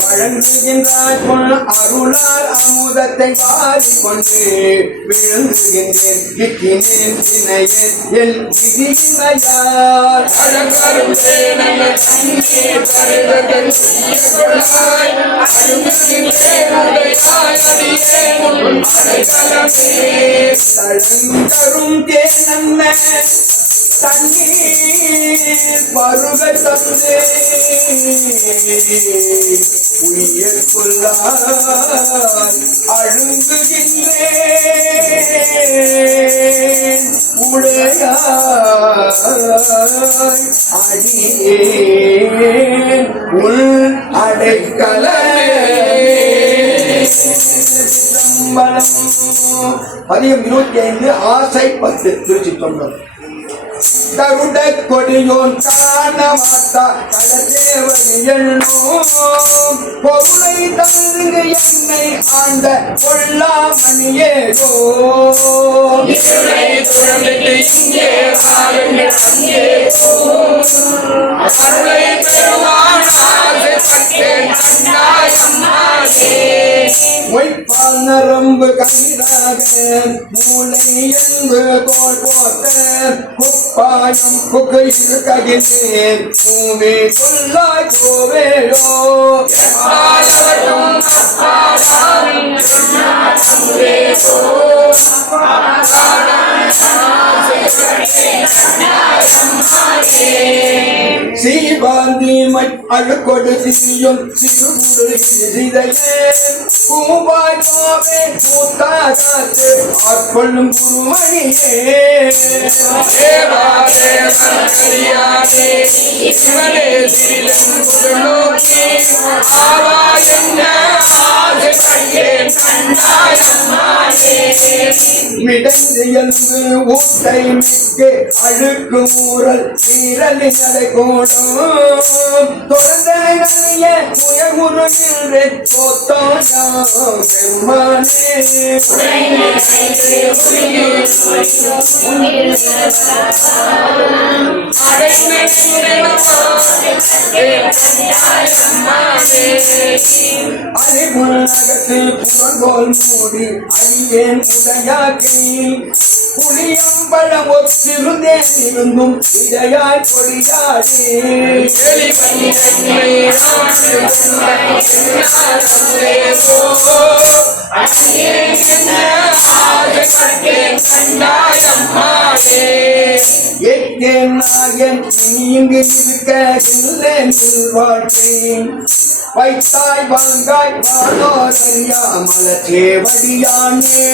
வழங்குகின்றாய் பொன் அருளால் அமுதத்தை வாரிக்கொண்டு விழுங்குகின்றேன் கிக்கினேன் தினையேன் என் விதியின்மையால் தரும் தேனன்ன தண்ணீர் பருக தந்து உயிர் கொள்ளாய் அழுங்குகின்றேன் உடையாய் அடியேன் உள் அடைக்கலமே. பதியம் 25 ஆசை 10 திருச்சிற்றம்பலம். கருட கொடியோன் காணமாட்டா கடதேவன் எண்ணும் பொருளை தந்து என்னை ஆண்ட கொள்ளாமணியேதோ மொய்ப்பால் நரம்பு கண்ணாக மூளை என்பு தோல் போட்ட முப்பாயம் புகையில் ககிழ்ந்தேன் பூமி கொள்ளாய் கோவேலோ சீவாந்தி அழுக்கொடு சிறியும் சிறுகுடு சிதையே பூவாய் போவே பூத்தாகாத்து ஆட்கொள்ளும் குருமணியே மிடைந்து எலும்பு ஊட்டை மிக்கு அழுக்கு ஊரல் வீரலின் நடை கோடும் தொடர்ந்தனைய முயமுருகின்றே போத்தோயா பெருமானே அறிவுலகத்தில் புறங்கோல் மூடி அழியேன் உடையாக்கி புளியம்பழம் ஒத்திருந்தேன் இருந்தும் இதையாய் கொடியாடி இங்கு இருக்க வாழ்க்கேன் வைத்தாய் வாங்காய் வானோரையா மலச்சேவடியானே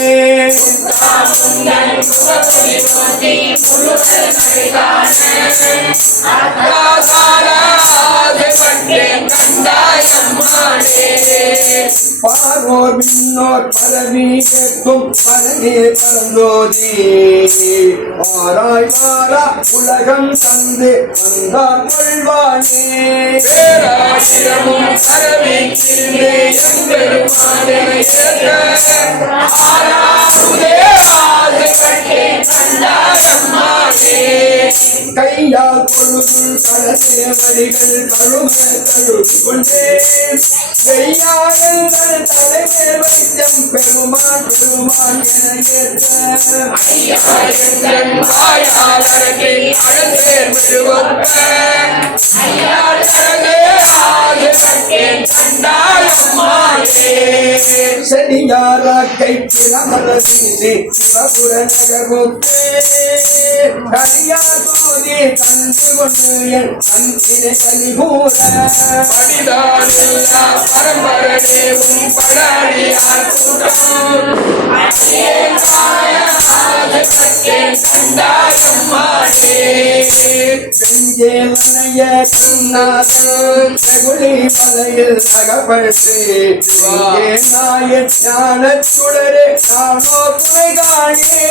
பார்வோர் மின்னோர் பரவி கேட்கும் பரவே பரந்தோதி வாராய் வாரா உலகம் தந்து வந்தார் கொள்வானே பேராசிரமும் பரவிக்கின்றே எம்பெருமானே கையால் பொழுதுள் கடலே வழிகள் கழுமை கழுவி கொண்டே கையாயங்கள் தலைமையில் வைத்தம் பெருமான் பெருமான் என செடியாராக்கை கிளமல வீசி சிவபுர நகர்முத்தே கலியாசோதி தந்து கொண்டு என் அன்பினை கலிபூர படிதானில்லா பரம்பரனேவும் படாடியார் கூட்டம் வெஞ்சேவனைய கண்ணாதன் வெகுளி மலையில் அகப்பட்டு நாயன் ஞானச்சுடரே நானோ துணை காணே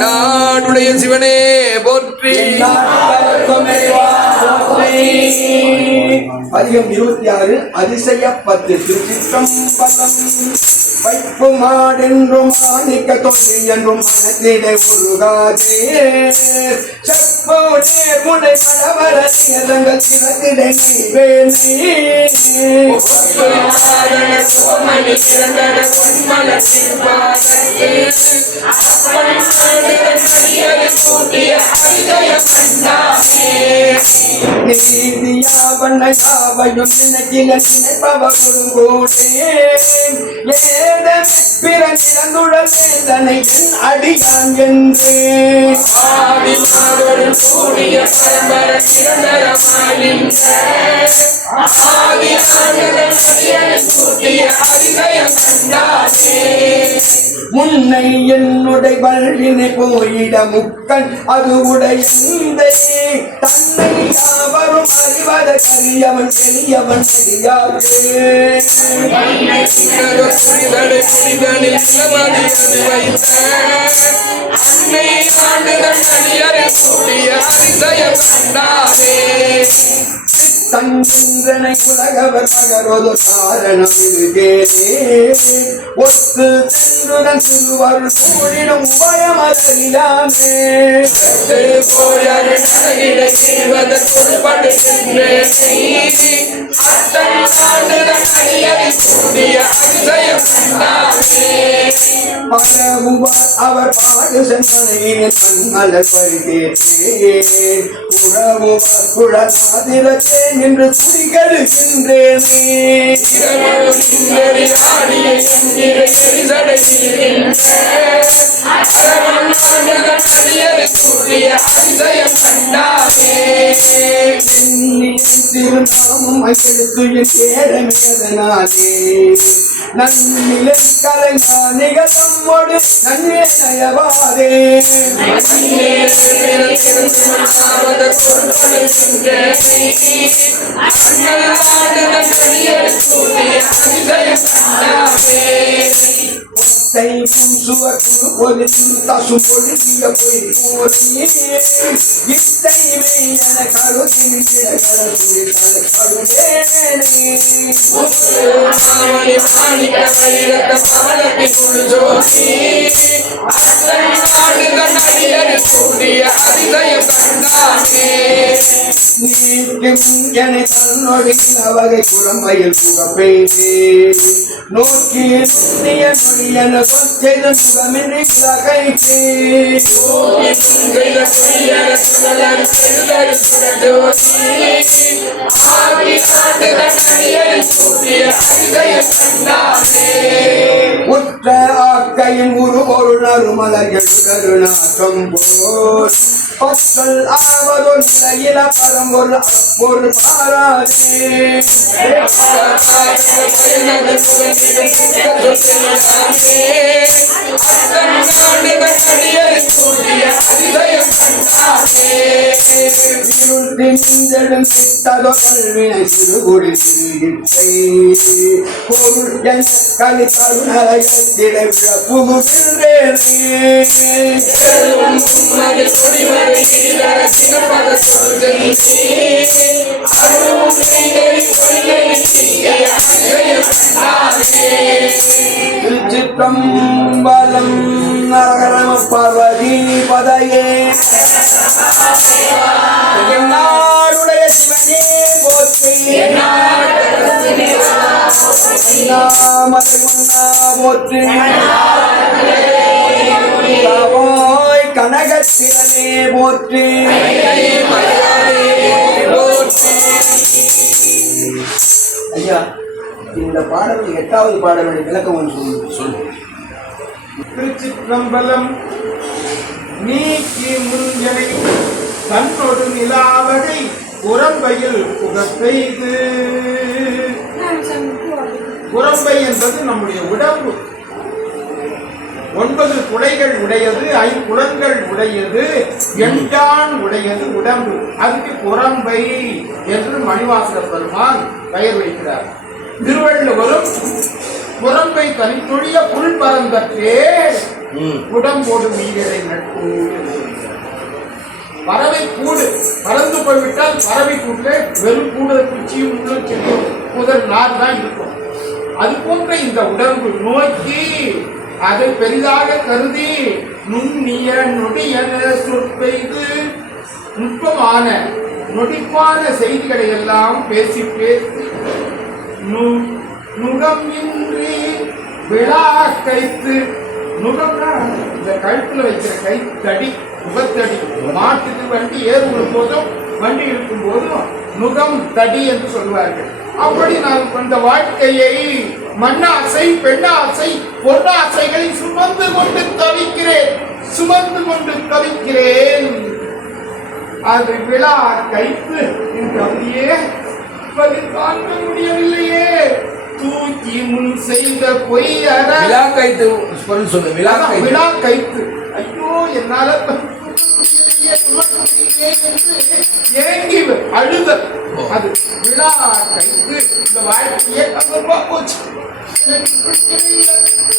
நாடுடைய சிவனே போற்றி. அதிகம் 26 அதிசய 10 திருச்சிற்றம்பலம். வைப்பு மாடென்றும் மாணிக்க தொழில் என்றும் மனத்திலே உருகாதே செப்போ நேர்முனை மனவரங்கள் சிறத்திடை வேணி நீதியா பண்ணையாவையும் நினைக்கில நினைப்பவ குறுங்கோடே ஏத பிறந்திறந்துடல் வேதனை என் அடியான் என்றே கூடிய பரம்பர நிரந்தரமானின்ற முன்னை என்னுடைய வல்வினை போயிட முக்கண் அது உடைய தன்னை யாவரும் அறிவத கரியவன் பெரியவன் தங்கின்றனை உலகவர் மகரோது காரணம் இதுகேனே ஒத்து சென்றுடன் திருவருள் கூடிடும் பயமறியாமே அவர் பாடு சென்றனையின் மண்மலர் பரிகேற்றேன் உறவும் குழநாதிரத்தே நின்று குடிகழுகின்றேனே திருநாமம் அகெடுத்து சேரமையதனாலே நன்னிலை கலைஞானிகளோடு நன்னே நயவாதே ஒரு தசு பொழுதிய போய் போறியே இத்தைமே என கருதி என்னை தன்னோடு வகை புறமையில் புகப்பேனே நோக்கி நொடியன சொற்செய்த முகமின்றி உலகைக்கே உற்ற ஆக்கையின் உரு ஒரு நறுமலர்கள் கருணாக்கம் போல் பற்றல் ஆவதோ நிலையில பரம்பொரு அப்பொரு பாராதே சித்ததோ கல்வினை சிறுகுடி பொருள் என் கலி கருணத்திலே புகுகின்றேனே திருச்சிற்றம்பலம் நரகரம பார்வதி பதையே நாடுடைய சிவனே போற்றி போற்றி கனகத்திரனே போற்றி ஐயா இந்த பாடல் 8வது பாடலுடைய விளக்கம் ஒன்று சொல்லுங்க. திருச்சிற்றம்பலம் நீக்கி முன்ஜனை தன்னொடு நிலாவகை புறம்பையில் புகப்பெய்து. புறம்பை என்பது நம்முடைய உடம்பு. 9 குடைகள் உடையது, 5 புலன்கள் உடையது, எண்டான் உடையது உடம்பு. அதுக்கு புறம்பை என்று மணிவாசக பெருமான் பெயர் வைக்கிறார். திருவள்ளுவரும் புறம்பை தனித்தொழிய புல் பரந்தற்றே உடம்போடு மீகரை நட்பு. பறவை கூடு பறந்து போய்விட்டால் பறவை கூட்டுல வெறும் கூடு குச்சியும் முள்ளும் செடியும் முதல் நார் தான் இருக்கும். அது போன்ற இந்த உடம்பு நோக்கி அதை பெரிதாக கருதி நுண்ணிய நொடியன சொற்பெய்து நுட்பமான நொடிப்பான செய்திகளை எல்லாம் பேசி பேசி நுகம் இன்றி விழா கைத்து. நுகம்னா இந்த கழுத்துல வைக்கிற கை தடி முகத்தடி. மாட்டுக்கு வண்டி ஏறும் போதும் வண்டி இருக்கும் போதும் நுகம் தடி என்று சொல்வார்கள். அப்படி நான் அந்த வாழ்க்கையை மண்ணாசை பெண்ணாசை பொருளாசைகளை சுமந்து கொண்டு தவிக்கிறேன். அது விழா கைத்து என்று அப்படியே தாங்க முடியவில்லையே. தூக்கி முன் செய்த பொய்யற விழா கைத்து சொல்லு. விழா கைத்து. ஐயோ என்னால ஏங்கி அழுத. அது விழா கைத்து. இந்த வாழ்க்கையே கசப்பா போச்சு.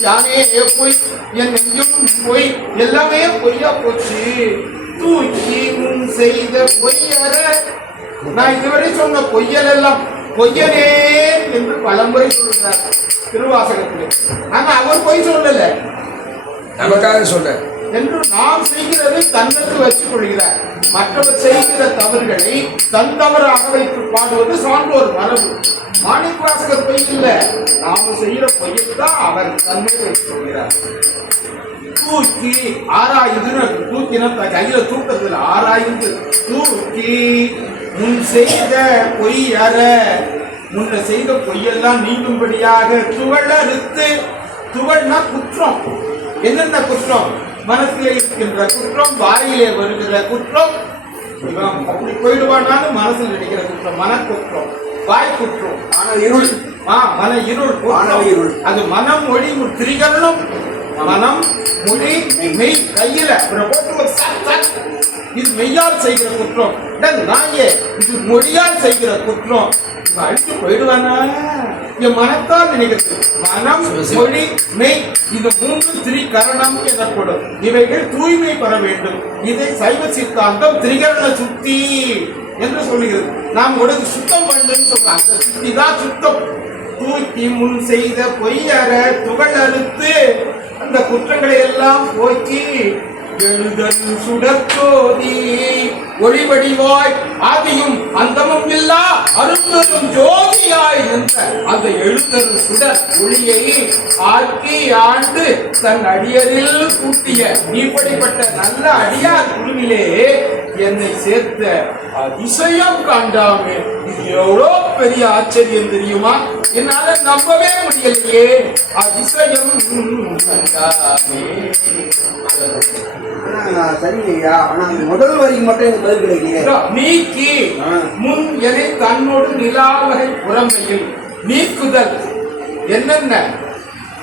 யானே பொய், என் நெஞ்சும் பொய், எல்லாமே பொய்யா போச்சு. தூக்கி முன் செய்த பொய்யற. நான் இதுவரை சொன்ன பொய்யல் எல்லாம் பொய்யனே என்று பலமுறை சொல்றார் திருவாசகத்திலே. ஆனா அவர் பொய் சொல்லல, நமக்காக சொல்ற என்று நாம் செய்கிறது தன்னுக்கு வச்சுக் கொள்கிறார். மற்றவர் செய்கிற தவறுகளை தன் தவறாக வைத்து பாடுவது சான்றோர் மரபு. மாணிக்கவாசகர் பொய் இல்ல, நாம செய்கிற பொய்யைத்தான் அவர் தன்மை வைத்துக் கொள்கிறார். தூக்கி ஆராய்ந்து, தூக்கின கையில தூக்கத்தில் ஆராய்ந்து தூக்கி முன் செய்த பொய் அற. முன்ன செய்த பொய்யெல்லாம் நீங்கும்படியாக துகளறுத்து. துகள்னா குற்றம். என்னென்ன குற்றம்? மனசிலே இருக்கின்ற குற்றம், வாயிலே வருகிற குற்றம். இவன் அப்படி போயிடுவானாலும் மனசில் நினைக்கிற குற்றம் மனக்குற்றம், வாய் குற்றம், இருள், மன இருள். அது மனம் மொழி திரிகரணம். மனம் மொழி மெய் கையில இது மெய்யால் செய்கிற குற்றம். நாயே இது மொழியால் செய்கிற குற்றம். அழித்து போயிடுவானா? என் மனத்தால் நினைக்கிறது. மனம் மொழி மெய் இது மூன்று திரிகரணம் எனப்படும். இவைகள் தூய்மை பெற வேண்டும். இதை சைவ சித்தாந்தம் திரிகரண சுத்தி என்று சொல்லுகிறது. நாம் உடனே சுத்தம் பண்ணுன்னு சொல்றோம். அந்த சுத்தி தான் சுத்தம். தூக்கி முன் செய்த பொய்யற துகள் அறுத்து அந்த குற்றங்களை எல்லாம் போக்கி எழுதல் சுடற்சோதி ஒளிவடிவாய் ஆதியும் அந்தமும் இல்லா அருந்தரும் ஜோதியாய் நின்ற அந்த எழுதல் சுடர் ஒளியை ஆக்கி ஆண்டு தன் அடியரில் கூட்டிய இப்படிப்பட்ட நல்ல அடியார் குழுவிலே என்னை சேர்த்த அதிசயம் காண்டாமே. இது எவ்வளோ பெரிய ஆச்சரியம் தெரியுமா? என்னால நம்பவே முடியலையே. அதிசயம் காண்டாமே. சரிங்கய்யா, ஆனா முதல் வரிக்கு மட்டும் எனக்கு பதில் கிடைக்கலையே. நீக்கி முன் எனை தன்னோடு நிலாவகை புறமையில் நீக்குதல். என்னென்ன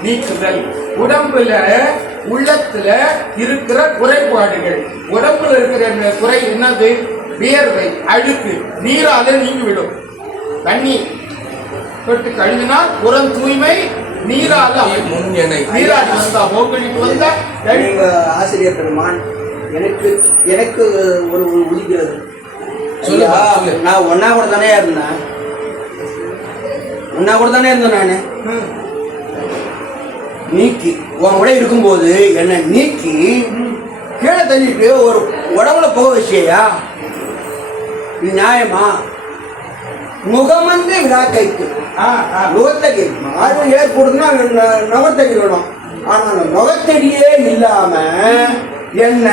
நீக்குதல்? உடம்புல உள்ளத்துல இருக்கிற குறைபாடுகள். உடம்புல இருக்கிற குறை என்னது? வியர்வை, அழுக்கு, நீரால நீங்கிவிடும். தண்ணீர் தொட்டு கழுவினால் புறம் தூய்மை, நீரால நீராடி வந்தா மோக்கடிக்கு வந்தா. ஆசிரியர் பெருமான் எனக்கு ஒரு உதிக்கிறது. நான் ஒன்னா கூட தானே இருந்தேன். நானு நீக்கி உன் கூட இருக்கும்போது என்ன நீக்கி கீழே தள்ளிட்டு ஒரு உடம்புல போக வச்சியா? நியாயமா? முகமந்து விழா கைக்கு முகத்தடி அது ஏற்படுதுன்னா நுகத்தடி வேணும். ஆனா அந்த நுகத்தடியே இல்லாம என்ன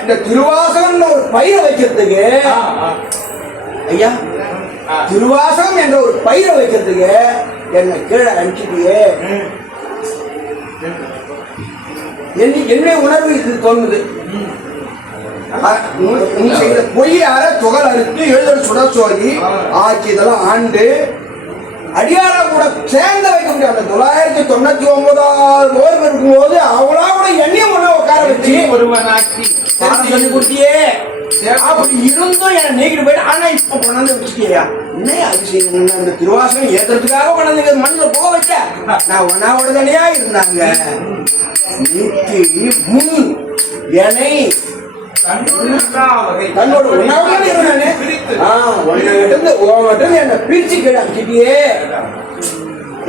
இந்த திருவாசகம் ஒரு பயிரை வைக்கிறதுக்கு, ஐயா திருவாசகம் என்ற ஒரு பயிரை வைக்கிறதுக்கு என்ன கீழே அனுப்பிச்சிட்டியே. என்னுடைய உணர்வு இது தோணுது. பொய்யார துகள் அறுத்து எழுதல் சுடச்சோதி ஆட்சி இதெல்லாம் ஆண்டு அடியார கூட சேர்ந்து வைக்க முடியாது. 999 ஓய்வு இருக்கும்போது அவளா கூட எண்ணியும் ஒண்ணு உட்கார வச்சு சொல்லி கொடுத்தியே. அப்படி இருந்தும் என்ன நீக்கிட்டு போயிட்டு ஆனா இப்ப கொண்டாந்து வச்சுட்டியா? என்ன அதிசயம்! அந்த திருவாசகம் ஏத்துறதுக்காக கொண்டாந்து மண்ணில் போக வச்ச. நான் ஒன்னாவோட தனியா இருந்தாங்க. நீக்கி முன் எனை தன்னோடு எல்லா வகை தன்னோடு உணவுகள் இருந்தானே பிரித்து உங்ககிட்ட என்ன பிரிச்சு கிட்டியே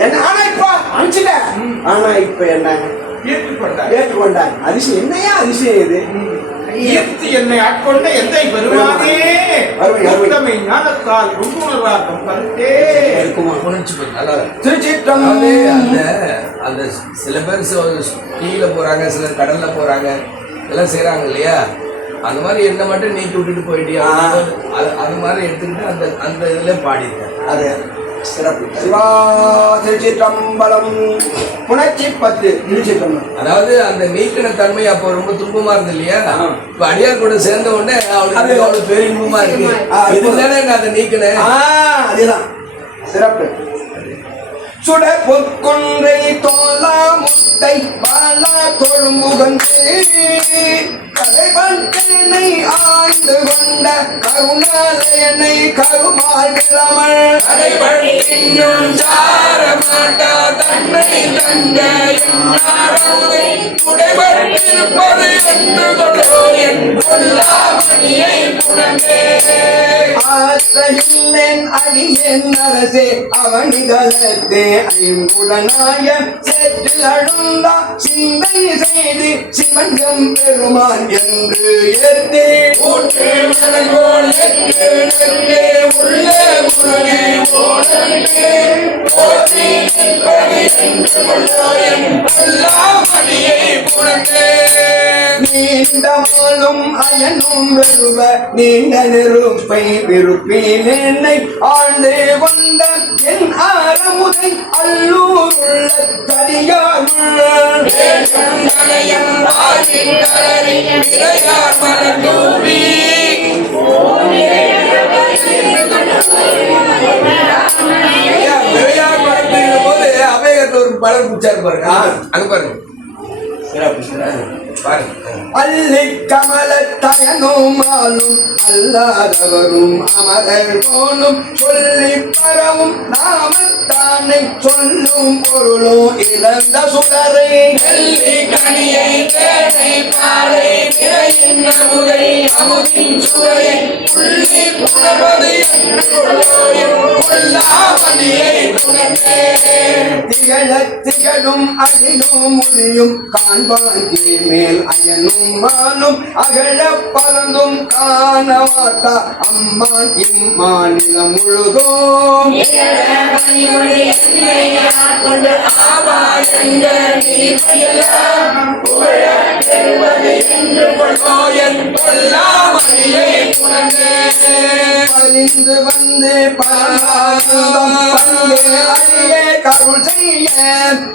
என்ன ஆனா இப்ப அனுப்பிச்சுல ஆனா இப்ப என்ன ஏற்றுக்கொண்டார் அதிசயம் என்னையா அதிசயம் இது ஈர்த்து என்னை ஆட்கொண்ட எந்தை பெருமானே உத்தமை ஞானத்தால் உண்ணுணர்வார்க்கும் கருத்தே திருச்சிற்றம்பலம் அந்த அந்த சில பேர் கீழே போறாங்க, சிலர் கடல்ல போறாங்க, எல்லாம் செய்யறாங்க இல்லையா? அந்த மாதிரி என்ன மட்டும் நீக்கி விட்டுட்டு போயிட்டியா? அது மாதிரி எடுத்துக்கிட்டு அந்த அந்த இதுல பாடிட்டேன். அது சிறப்பு. சிவா திருச்சிற்றம்பலம். புணர்ச்சி 10 திருச்சிற்றம்பலம். அதாவது அந்த நீக்கின தன்மை அப்போ ரொம்ப துன்பமா இருந்து இல்லையா? இப்ப அடியார் கூட சேர்ந்த உடனே அவளுக்கு அவ்வளவு பேரின்பமா இருக்கு. இதுதானே அதை நீக்கினேன். அதேதான் சிறப்பு. சுட பொற்கொன்றை தோலா முத்தை பாலா தொழுமுகந்து கலைவன்னை ஆண்டு கொண்ட கருணாலயனை கருமாள் கிழமல் கடைவழியும் சாரமாட்டா தன்னை தந்த குடைபட்டிருப்பது என்று கொள்ளோ என் கொல்லாமணியை புணர்ந்தே ஆற்றகில்லேன் அடியேன் அரசே அவனிதழத்தே ஐம்புலனாய சேற்றில் அழுந்தா சிந்தை செய்து சிவஞ்சம் பெருமான் என்று ஏற்றே ஊற்றே மனங்கோள் எட்டு நெற்றே உள்ளே முருகே ஓடே ஓடி நிற்பது என்று கொள்ளோ என் கொல்லாமணியை புணர்ந்தே நீண்டமாலும் அயனும் வெறுவ நீண்ட நெருப்பை விருப்பில் என்னை ஆண்டு கொண்ட என் ஆரமுதை அல்லூர் உள்ள தடியார் போது அபேகத்தில் ஒரு பலர் குச்சாரு பாருங்க. அங்க பாருங்க பாருங்க. அல்லி கமல தயனுமாலும் அல்லாதவரும் அமரர் போலும் சொல்லி பரவும் நாமத்தானை சொல்லும் பொருளும் இழந்த சுடரை நெல்லி கனியை தேனை பாறை நிறையின் அமுதை அமுதின் சுவையை புள்ளி புணர்வது என்று கொல்லாமணியை புணர்ந்தே திகழ திகழும் அழியும் முடியும் காண்பாங்கி மேல் அயனும் மானும் அகழ பறந்தும் காணமாட்டா அம்மான் இம்மாநிலம் முழுதும் பரிந்து வந்து பரமானந்தம் பங்கே அழியே கருள் செய்ய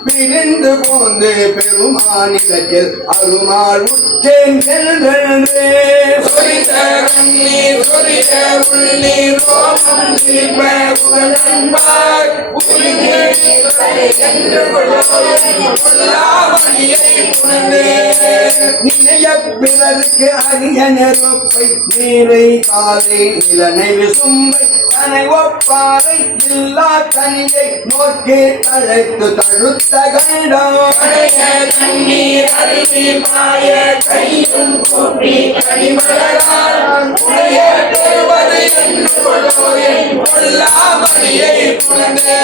பிரிந்து போந்து பெருமானிலத்தில் அருமாள் உற்றேன் சென்றே சொரித்த கண்ணீர் சொரித்த உள்ளீர் ரோமம் சிலிப்ப உடன்பார் என்று கொல்லாமணியை புணர்ந்தே நினைய பிறருக்கு அரிய நெருப்பை நீரை காலை நிலனை விசும்பை தனை ஒப்பாறை இல்லா தனியை நோக்கி தழைத்து தழுத்த கண்டம் தண்ணீர் அருவி மாய கையும் கூப்பி கனிமலரால் உடைய பெறுவது என்று கொள்ளோ என் கொல்லாமணியை புணர்ந்தே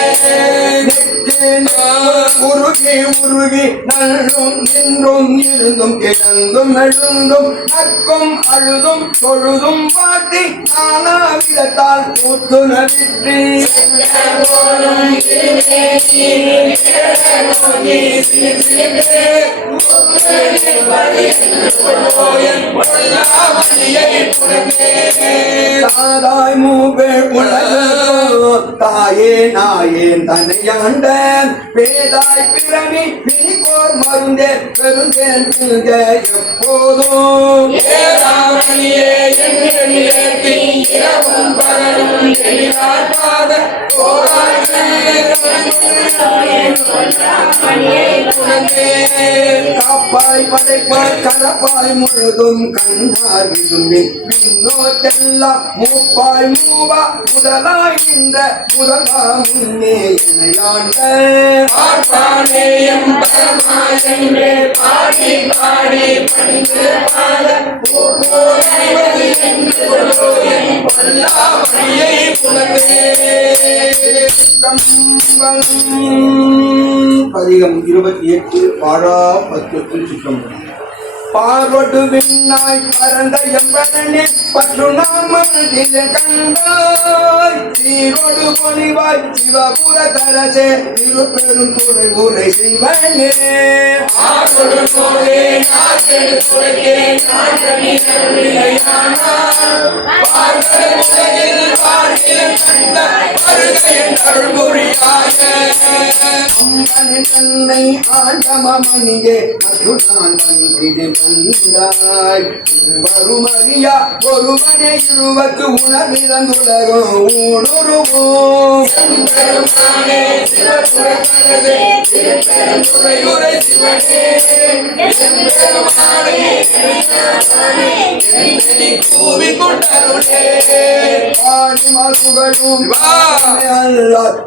உருகி உருகி நல்லும் நின்றும் இருந்தும் கிடந்தும் எழுந்தும் நக்கும் அழுதும் தொழுதும் பாட்டி நானா விதத்தால் கூத்து நடிற்றி தாதாய் மூவே உலகோ தாயே நாயேன் தன்னையாண்ட பேதாய் பிறவி பிணிகோர் மருந்தே பெருந்தேன் எப்போதும் ஏராவணியே என்று ஏற்றி இரவும் பகலும் எழிலாற்றாத காப்பாய் படைப்பாய் கலப்பாய் முழுதும் கண்ணார் விசும்பின் பின்னோட்டெல்லாம் மூப்பாய் மூவா முதலாய் நின்ற முதலா முன்னே என்னையாண்ட பார்ப்பானேயம் பரமாயன்றே பாடி பாடி பணிந்து பாட பதிகம் 28 பாடா 10 திருச்சிற்றம்பலம். பார்வட்டு விண்ணாய் பரந்த எம்பனே பற்று நாமல் கண்டாய் சீரோடு பொலிவாய் சிவபுர தரசே திருப்பெரும் துறை உரை சிவனே அம்பனை தன்னை ஆண்டமணியே மற்றும் நான் கண்டாய் வருமறியா ஒருவனே இருவத்து உணர்ந்திறந்துலகம் ஊடுருவோம்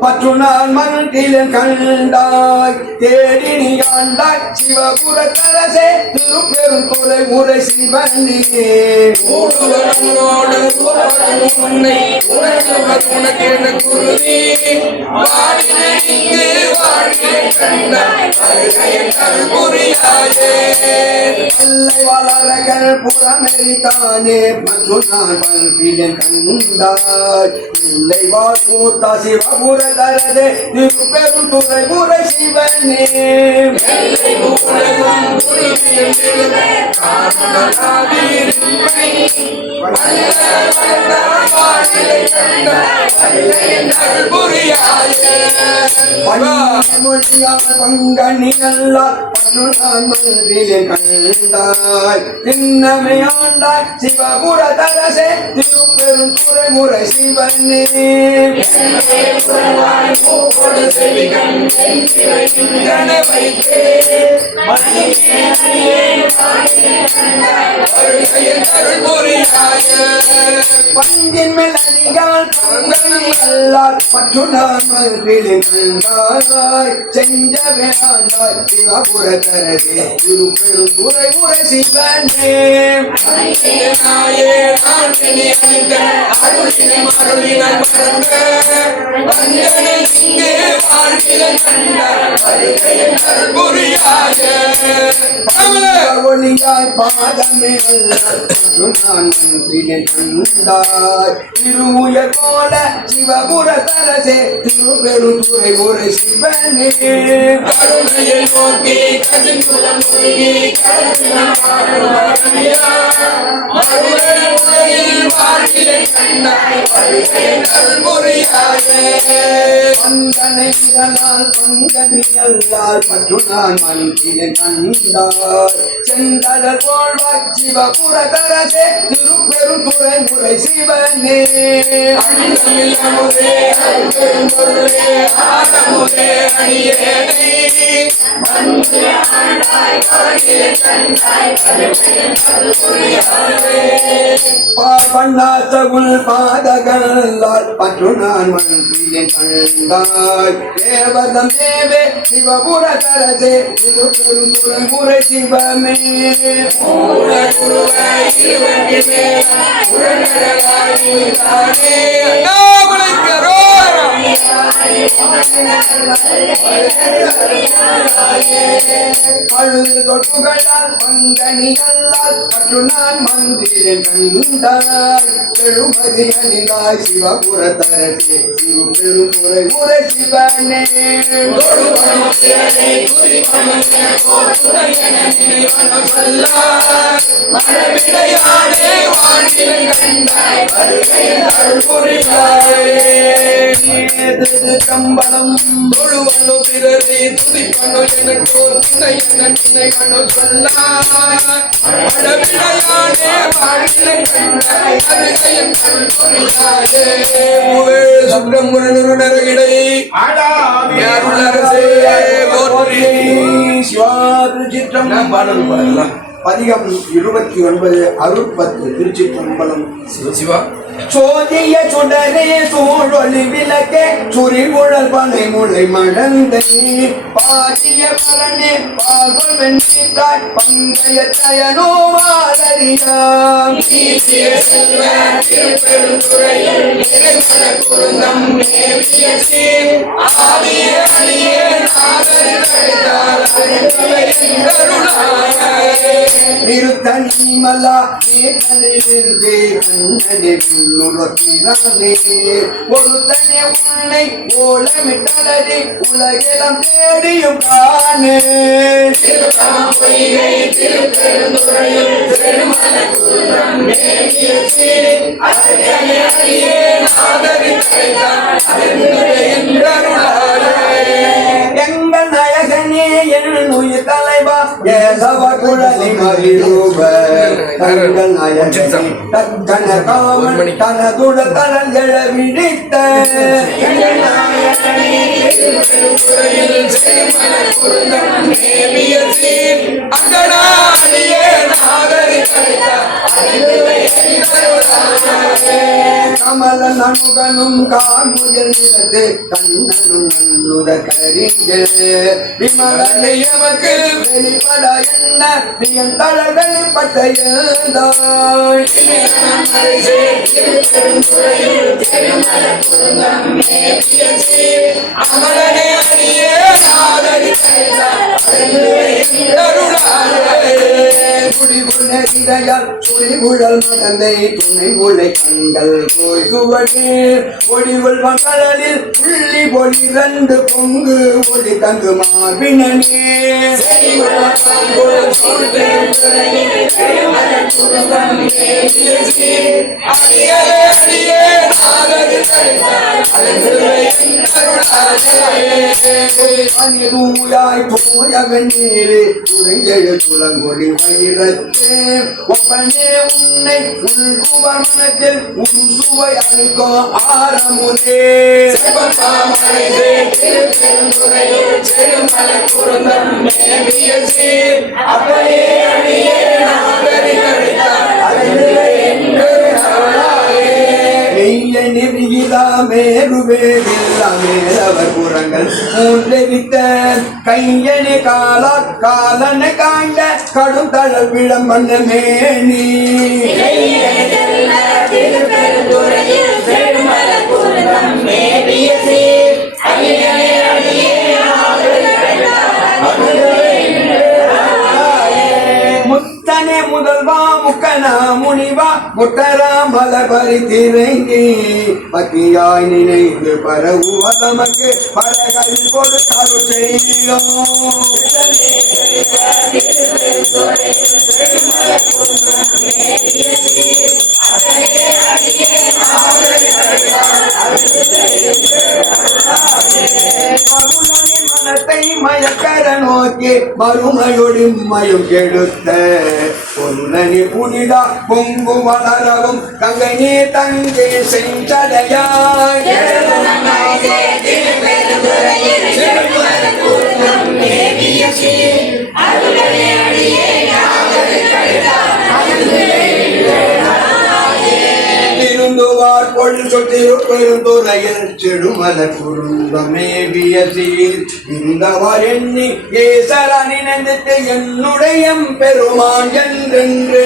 பற்று நான் மனத்திலும் கண்டாய் தேடி நீ ஆண்டாய் சிவபுர தரசே திருப்பெரும் துறை உரை சிவனே வளரகள் புறமெரித்தானே பற்று நான் மனத்திலும் கண்டாய் இல்லை வாக்கூத்தா சிவபுர தரசே திருப்பெரும் துறை உரை சிவனே கண்டாய் திண்ணமை ஆண்டாய் சிவபுர தரசே திருப்பெரும் துறை முறை சிவனே பங்கின் மேல் அடிகால் பங்கல்லால் பற்று நான் கண்டாய் செஞ்ச வேண்டாய் சிவபுர தரசே திருப்பெரும் துறை முறை சிவனே ஒளியாய் பாதமே நான் கண்டாய் திருவுயர் போல சிவபுர தரசே திருப்பெரும் துறை உரை சிவனே கருணையை நோக்கி பந்தனை இதனால் பங்கனியல்லால் பற்று நான் மனத்திலே கண்டாய் செந்தலர் போல்வாய் சிவபுர தரசே திருப்பெரும் துறை முறை சிவனே பண்ணாசகுல் பாதகல்லால் பற்று நான் மனத்திலே கண்டாய் தேவதம் தேவே சிவபுர தரசே திருப்பெரும் துறை முறை சிவமே பழுது தொட்டுகளால் பங்கனிகளால் பற்று நான் மந்திரே கண்டாய் எழுமதி அணிந்தாய் சிவபுர தரசே திருப்பெரும் துறை உரை சிவனே கம்பளம் தொழுவனோ பிறரே துதிப்பனோ எனக்கோ துணை என்னை கண்ணோ சொல்லா அடவிடையானே வாழ்விலை கண்டாய் அருகையன் கண்பொழியாயே மூவே சுப்பிரமணியனுடனே அருளரசே போற்றி சிவா திருச்சிற்றம்பலம். பதிகம் 29 அருட்பத்து திருச்சிற்றம்பலம். சிவசிவா. சோதிய சுடரே சூழொளி விளக்கே சுரிகுழல் பனை முளை மடந்தை பாடிய பரணே பால்கொள் வெண்ணிட்டாய் பங்கைய தயனோ மாலரியாம் நிறுத்தனி மலா நீர்களிலே கண்ணனே பின்னுறத்தினாலே ஒருத்தனே உன்னை ஓலமிட்டலடி உலகெல்லாம் தேடியும் காணே எங்கள் நயகனே என் உயிர் தலைவா ஏசவ குழலி மகிழ்வ தங்கள் நயகனே தக்கன காமன் தனதுட தரல் எழ விழித்த கமல நனுகனும் காமுயல் நிலத்து கண்ணனும் நன்னுத கரிஞ்சல் விமலனை எமக்கு வெளிப்பட என்ன நீயன் தளர் வெளிப்பட்ட எழுந்தாய் அமலனை அடியே ஆதரி குடிகுணரிடையால் குடிகுழல் மகந்தை துணை உலை கண்டல் போய் சுவடு ஒடிவுள் மகளில் புள்ளி பொலி ரெண்டு பொங்கு ஒளி தங்கு மார்பினே அணிதூயாய் தூய வெண்ணீரே துறைஞ்செழு துளங்கொடி வயிறத்தே ஒப்பனே உன்னை உள்குவனத்தில் உன் சுவை அளிக்கும் ஆரமுதே மேருவேவில்லாமேலவர் புறங்கள் மூன்றெரித்த கையனே காலா காலனை காண்ட கடும் தழல் விளம் பண்ண மேனி முத்தனே முதல்வா முக்கனா முனிவா முட்டரா மலபரி திரைங்கி பத்தியாய் நினைந்து பரவுவ தமக்கு பரகல் கொடுத்தாரு செய்யும் மனத்தை மயக்கர நோக்கி மறுமையொடி மயம் கெடுத்த பொன்னனி புனிதா பொங்கு வளரவும் கங்கை நீ தங்கை செஞ்சடையாய் திருந்துவார் பொருள் சொட்டிரு பெருந்துறையில் செடுமல குருந்தமேவிய சீர் இருந்தவர் எண்ணி ஏசர நினைந்து என்னுடைய பெருமான் என்றென்று